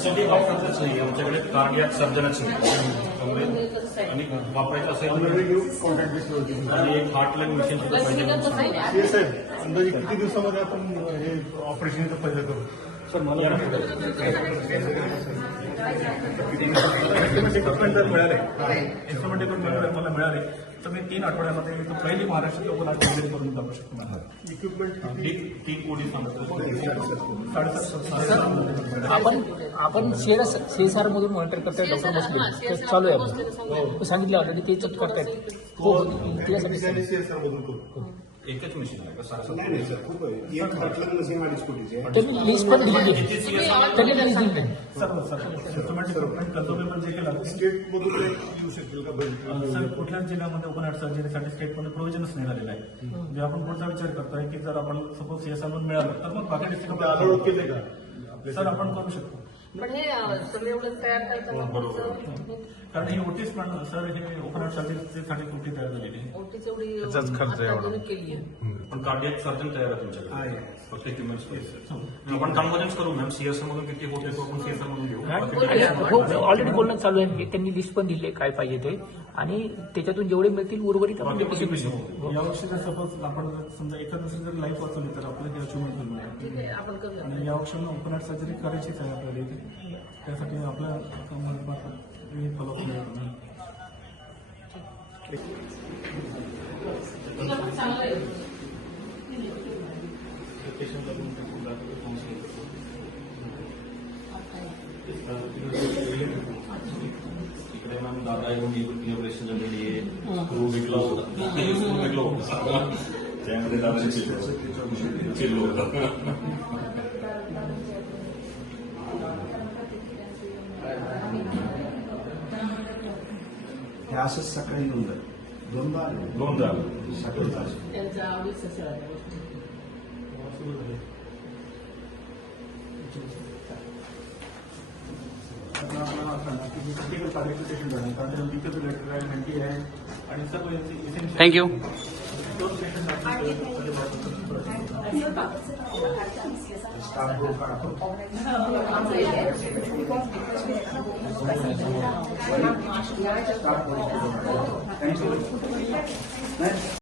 City डॉक्टरच नाही आमच्याकडे कार्डियाक सर्जनच नाही आणि वापरायचं असेल आणि एक हार्ट लंग मशीन सुद्धा पाहिजे. साहेब अंदाजे किती दिवसामध्ये आपण हे ऑपरेशनचा फायदा करू? सर मला इक्विपमेंट जर मिळाले मला मिळाले तर मी 3 आठवड्यामध्ये पहिली महाराष्ट्र लोकल करून दाखवू शकतो. इक्विपमेंट 3 कोटी आपण सीएसआर मधून मॉनिटर करताय डॉक्टर बसले चालू आहे. आपण सांगितलं ऑलरेडी ते चेक करतायत. हो त्यासाठी सीएसआर मधून करू. एकच मशीन आहे नाही सर खूप आहे. एक हार्टलंग मशीन 2.5 कोटीची आहे. त्यांनी लिस्ट पण दिली त्यांनी लिस्ट दिली. सर्व पण जे केलं स्टेट मधून येऊ शकेल का? सर कुठल्याच जिल्ह्यामध्ये ओपन हार्ट सर्जरीसाठी स्टेटमध्ये प्रोव्हिजनच नाही झालेलं आहे. म्हणजे आपण पुढचा विचार करतोय की जर आपण सपोज सीएसआर मधून मिळालं तर मग बाकी डिस्ट्रिक्ट अलाउड केले का? सर आपण करू शकतो. पण हे सगळे एवढं तयार करताना कारण हे ओटीच पण सर हे ओपन हार्ट सर्जरीसाठी ओटी तयार झालेली आहे. ओटीच एवढी खर्च एवढा. केली आहे. पण कार्डियाक सर्जन तयार आहे तुमच्याकडे फक्त इक्विपमेंट्स पाहिजे. आपण कन्व्हर्जन्स करू मॅम. सीएसआर मधून किती होते तो आपण सीएसआर मधून घेऊ. हो ऑलरेडी बोलणं चालू आहे. त्यांनी लिस्ट पण दिली काय पाहिजे ते आणि त्याच्यातून जेवढे मिळतील उर्वरित आपण यावर्षी जर सपोज आपण समजा एका दिवशी जर लाईफ वाचवली तर आपल्याला हे अचिव्हमेंट ठीक आहे मिळेल. आपण करूया. आणि या वर्षी ओपन हार्ट सर्जरी करायचीच आहे आपल्याला इथे. त्यासाठी आपल्या फॉलोअप मिळेल. चांगलं आहे. इकडे मॅम दादा येऊन इनोग्रेशन झालेली आहे. क्रू विकला होता त्यामध्ये दादा चिल्लो होता. हे असंच सकाळी येऊन जाईल. दोनदा सकाळी त्यांचा आवडीच असेल. थँक्यू. स्टाफ ग्रुप काढतो.